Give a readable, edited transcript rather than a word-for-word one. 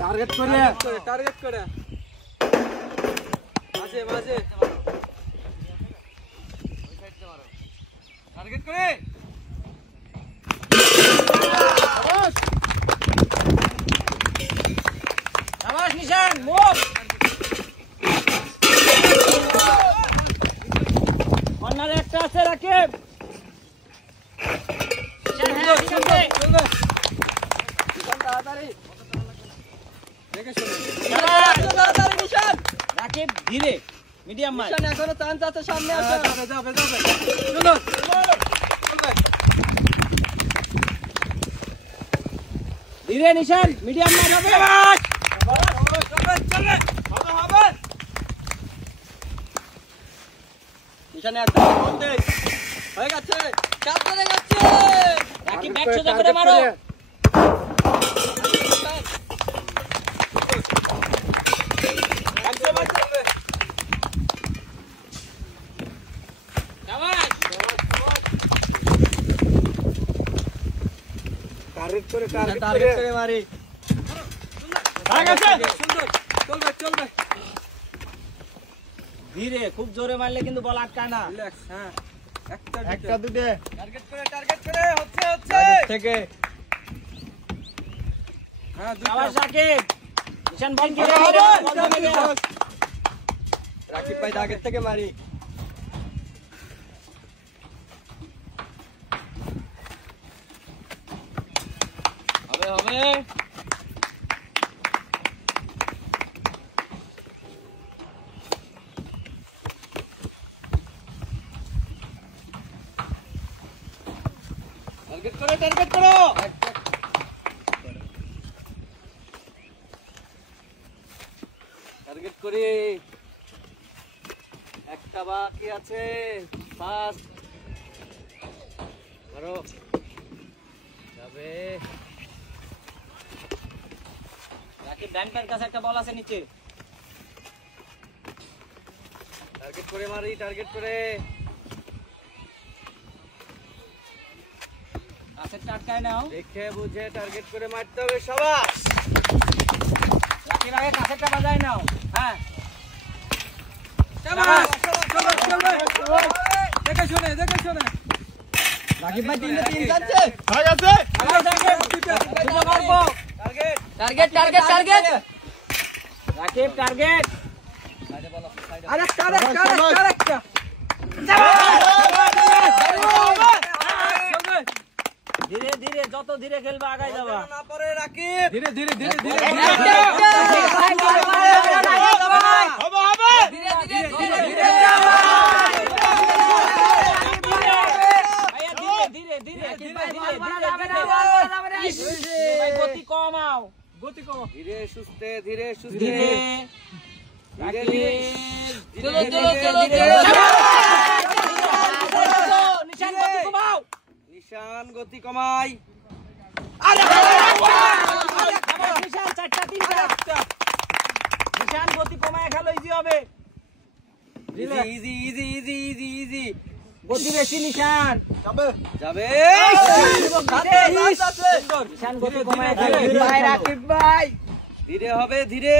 target করে মাঝে মাঝে ওই সাইডে মারো টার্গেট করে শাবাশ নিশান মুভ কর্নারে একটা আছে রাকিব তাড়াতাড়ি দেখে শুনুন তাড়াতাড়ি নিশান রাকিব ধীরে মিডিয়াম মার নিশান এখনো চান্স আছে সামনে আসো যাবে চলো ধীরে নিশান মিডিয়াম মার হবে হবে নিশানে একটা ফোন দে হয়ে গেছে কাজ করে যাচ্ছে রাকিব ব্যাক সোজা করে মারো টার্গেট করে মারি সুন্দর চলবে ধীরে খুব জোরে মারলে কিন্তু বল আটকায় না রিল্যাক্স হ্যাঁ একটা দুটো টার্গেট করে হচ্ছে থেকে হ্যাঁ আবার রাকিব নিশান বল করে রাকিব ভাই টার্গেট থেকে মারি হবে টার্গেট করো টার্গেট করি একটা বাকি আছে ফাস্ট করো যাবে রাকিব ব্যাংকের কাছে একটা বল আছে নিচে টার্গেট করে মারি টার্গেট করে কাছেরটা আটকায় নাও দেখে বুঝে টার্গেট করে মারতে হবে শাবাশ রাকিব আগে কাছেরটা বাজায় নাও হ্যাঁ শাবাশ চলো দেখে শুনে রাকিব ভাই 3 যাচ্ছে হয়ে গেছে মারবো টার্গেট রাকিব টার্গেট আরেকটা ধীরে যত ধীরে খেলবে আগায় যাবা না পরে রাকিব ধীরে গতি কমাও ধীরে সুস্থে নিশান গতি কমাই নিশান গতি কমায় খেলো ইজি হবে ইজি গতি বেশি নিশান যাবে নিশান গতি কমায় রাকিব ভাই ধীরে হবে ধীরে